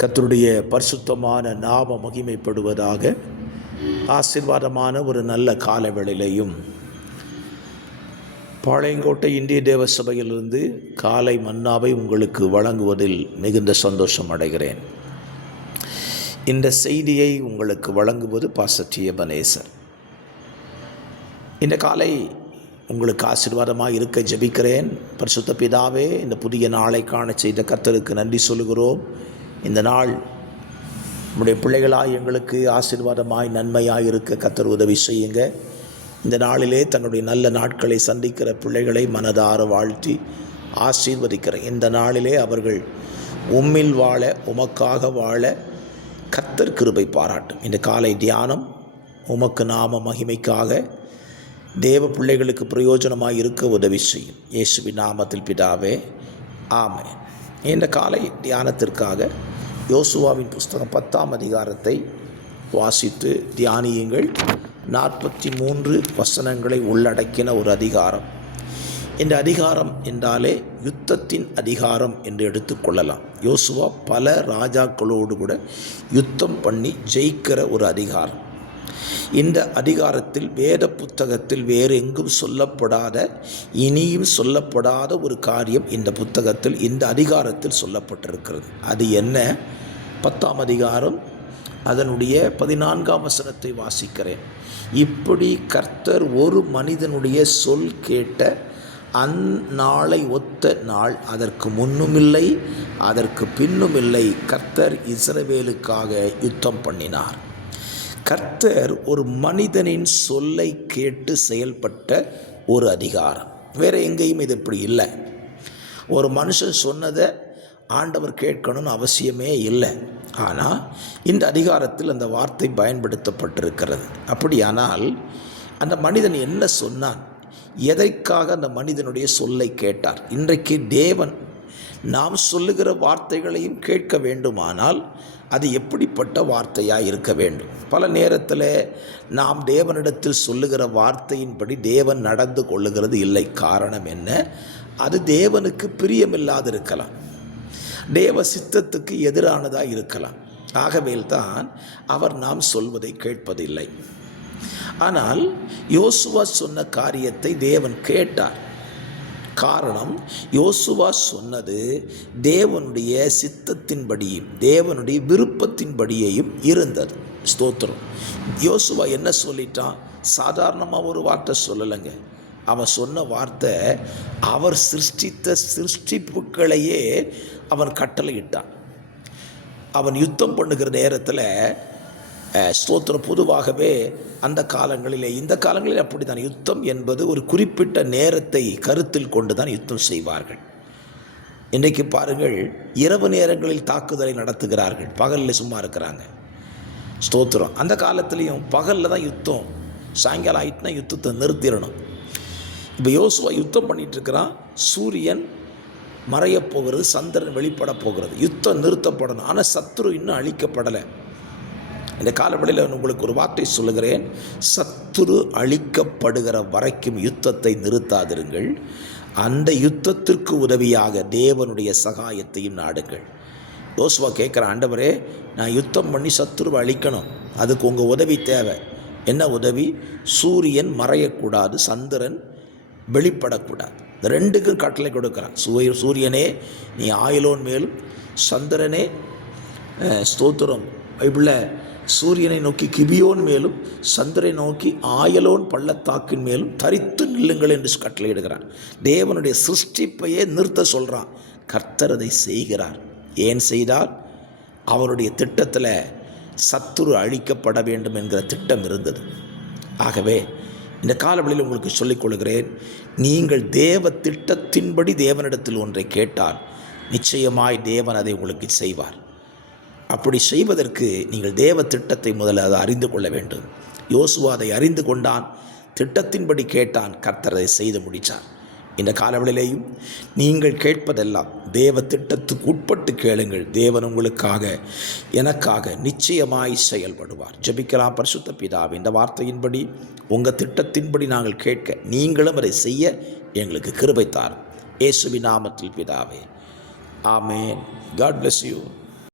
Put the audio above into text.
கர்த்தருடைய பரிசுத்தமான நாம மகிமைப்படுவதாக. ஆசீர்வாதமான ஒரு நல்ல காலவேளையிலையும் பாளையங்கோட்டை இந்திய தேவ சபையிலிருந்து காலை மன்னாவை உங்களுக்கு வழங்குவதில் மிகுந்த சந்தோஷம் அடைகிறேன். இந்த செய்தியை உங்களுக்கு வழங்குவது பாஸ்டர் டி. எபனேசர். இந்த காலை உங்களுக்கு ஆசீர்வாதமாக இருக்க ஜெபிக்கிறேன். பரிசுத்த பிதாவே, இந்த புதிய நாளை காண செய்த கர்த்தருக்கு நன்றி சொல்கிறோம். இந்த நாள் நம்முடைய பிள்ளைகளாய் எங்களுக்கு ஆசீர்வாதமாய் நன்மையாய் இருக்க கர்த்தர் உதவி செய்யுங்க. இந்த நாளிலே தன்னுடைய நல்ல நாட்களை சந்திக்கிற பிள்ளைகளை மனதார வாழ்த்தி ஆசீர்வதிக்கிறேன். இந்த நாளிலே அவர்கள் உம்மில் வாழ, உமக்காக வாழ கர்த்தர் கிருபை பாராட்டும். இந்த காலை தியானம் உமக்கு நாம மகிமைக்காக தேவ பிள்ளைகளுக்கு பிரயோஜனமாக இருக்க உதவி செய்யும். இயேசுவின் நாமத்தில் பிதாவே, ஆமென். இந்த காலை தியானத்திற்காக யோசுவாவின் புஸ்தகம் 10ஆம் அதிகாரத்தை வாசித்து தியானியுங்கள். 43 வசனங்களை உள்ளடக்கின ஒரு அதிகாரம். இந்த அதிகாரம் என்றாலே யுத்தத்தின் அதிகாரம் என்று எடுத்துக்கொள்ளலாம். யோசுவா பல ராஜாக்களோடு கூட யுத்தம் பண்ணி ஜெயிக்கிற ஒரு அதிகாரம். இந்த அதிகாரத்தில் வேத புத்தகத்தில் வேறு எங்கும் சொல்லப்படாத, இனியும் சொல்லப்படாத ஒரு காரியம் இந்த புத்தகத்தில், இந்த அதிகாரத்தில் சொல்லப்பட்டிருக்கிறது. அது என்ன? 10ஆம் அதிகாரம் அதனுடைய 14ஆம் வசனத்தை வாசிக்கிறேன். இப்படி கர்த்தர் ஒரு மனிதனுடைய சொல் கேட்ட அந்நாளை ஒத்த நாள் அதற்கு முன்னுமில்லை அதற்கு பின்னுமில்லை, கர்த்தர் இஸ்ரவேலுக்காக யுத்தம் பண்ணினார். கர்த்தர் ஒரு மனிதனின் சொல்லை கேட்டு செயல்பட்ட ஒரு அதிகாரம். வேறு எங்கேயும் இது இப்படி இல்லை. ஒரு மனுஷன் சொன்னதை ஆண்டவர் கேட்கணும்னு அவசியமே இல்லை. ஆனால் இந்த அதிகாரத்தில் அந்த வார்த்தை பயன்படுத்தப்பட்டிருக்கிறது. அப்படியானால் அந்த மனிதன் என்ன சொன்னான்? எதற்காக அந்த மனிதனுடைய சொல்லை கேட்டார்? இன்றைக்கு தேவன் நாம் சொல்லுகிற வார்த்தைகளையும் கேட்க வேண்டுமானால் அது எப்படிப்பட்ட வார்த்தையாக இருக்க வேண்டும்? பல நேரத்தில் நாம் தேவனிடத்தில் சொல்லுகிற வார்த்தையின்படி தேவன் நடந்து கொள்ளுகிறது இல்லை. காரணம் என்ன? அது தேவனுக்கு பிரியமில்லாது இருக்கலாம், தேவ சித்தத்துக்கு எதிரானதாக இருக்கலாம். ஆகவே தான் அவர் நாம் சொல்வதை கேட்பதில்லை. ஆனால் யோசுவா சொன்ன காரியத்தை தேவன் கேட்டார். காரணம், யோசுவா சொன்னது தேவனுடைய சித்தத்தின்படியும் தேவனுடைய விருப்பத்தின்படியையும் இருந்தது. ஸ்தோத்திரம். யோசுவா என்ன சொல்லிட்டான்? சாதாரணமாக ஒரு வார்த்தை சொல்லலைங்க. அவன் சொன்ன வார்த்தை அவர் சிருஷ்டித்த சிருஷ்டிப்புகளையே அவன் கட்டளையிட்டான். அவன் யுத்தம் பண்ணுகிற நேரத்தில் ஸ்தோத்திரம், பொதுவாகவே அந்த காலங்களிலே, இந்த காலங்களில் அப்படி தான். யுத்தம் என்பது ஒரு குறிப்பிட்ட நேரத்தை கருத்தில் கொண்டு தான் யுத்தம் செய்வார்கள். இன்றைக்கு பாருங்கள், இரவு நேரங்களில் தாக்குதலை நடத்துகிறார்கள், பகலில் சும்மா இருக்கிறாங்க. ஸ்தோத்திரம். அந்த காலத்துலேயும் பகலில் தான் யுத்தம். சாயங்காலம் ஆகிட்டுனா யுத்தத்தை நிறுத்திடணும். இப்போ யோசுவா யுத்தம் பண்ணிகிட்ருக்கிறான். சூரியன் மறையப் போகிறது, சந்திரன் வெளிப்பட போகிறது, யுத்தம் நிறுத்தப்படணும். ஆனால் சத்துரு இன்னும் அழிக்கப்படலை. இந்த காலவெளியில் உங்களுக்கு ஒரு வார்த்தை சொல்லுகிறேன். சத்துரு அழிக்கப்படுகிற வரைக்கும் யுத்தத்தை நிறுத்தாதிருங்கள். அந்த யுத்தத்திற்கு உதவியாக தேவனுடைய சகாயத்தையும் நாடுங்கள். யோசுவா கேட்குற, ஆண்டவரே, நான் யுத்தம் பண்ணி சத்துருவை அழிக்கணும், அதுக்கு உங்கள் உதவி தேவை. என்ன உதவி? சூரியன் மறையக்கூடாது, சந்திரன் வெளிப்படக்கூடாது. இந்த ரெண்டுக்கும் கட்டளை கொடுக்குறான். சூரியனே நீ ஆயலோன் மேலும், சந்திரனே ஸ்தோத்திரம், பைபிளில் சூரியனை நோக்கி கிபியோன் மேலும், சந்திரனை நோக்கி ஆயலோன் பள்ளத்தாக்கின் மேலும் தரித்து நில்லுங்கள் என்று கட்டளையிடுகிறான். தேவனுடைய சிருஷ்டிப்பையே நிறுத்த சொல்கிறான். கர்த்தர் அதை செய்கிறார். ஏன் செய்தார்? அவருடைய திட்டத்தில் சத்துரு அழிக்கப்பட வேண்டும் என்கிற திட்டம் இருந்தது. ஆகவே இந்த காலவெளியில் உங்களுக்கு சொல்லிக்கொள்கிறேன், நீங்கள் தேவ திட்டத்தின்படி தேவனிடத்தில் ஒன்றை கேட்டால் நிச்சயமாய் தேவன் அதை உங்களுக்கு செய்வார். அப்படி செய்வதற்கு நீங்கள் தேவ திட்டத்தை முதல்ல அதை அறிந்து கொள்ள வேண்டும். யோசுவா அதை அறிந்து கொண்டான், திட்டத்தின்படி கேட்டான், கர்த்தர் அதை செய்து முடித்தார். இந்த காலவெளியிலேயும் நீங்கள் கேட்பதெல்லாம் தேவ திட்டத்துக்கு உட்பட்டு கேளுங்கள். தேவன் உங்களுக்காக, எனக்காக நிச்சயமாய் செயல்படுவார். ஜெபிக்கலாம். பரிசுத்த பிதாவே, இந்த வார்த்தையின்படி உங்கள் திட்டத்தின்படி நாங்கள் கேட்க, நீங்களும் அதை செய்ய எங்களுக்கு கிருபை தாரும். இயேசுவின் நாமத்தில் பிதாவே, ஆமென். God bless you.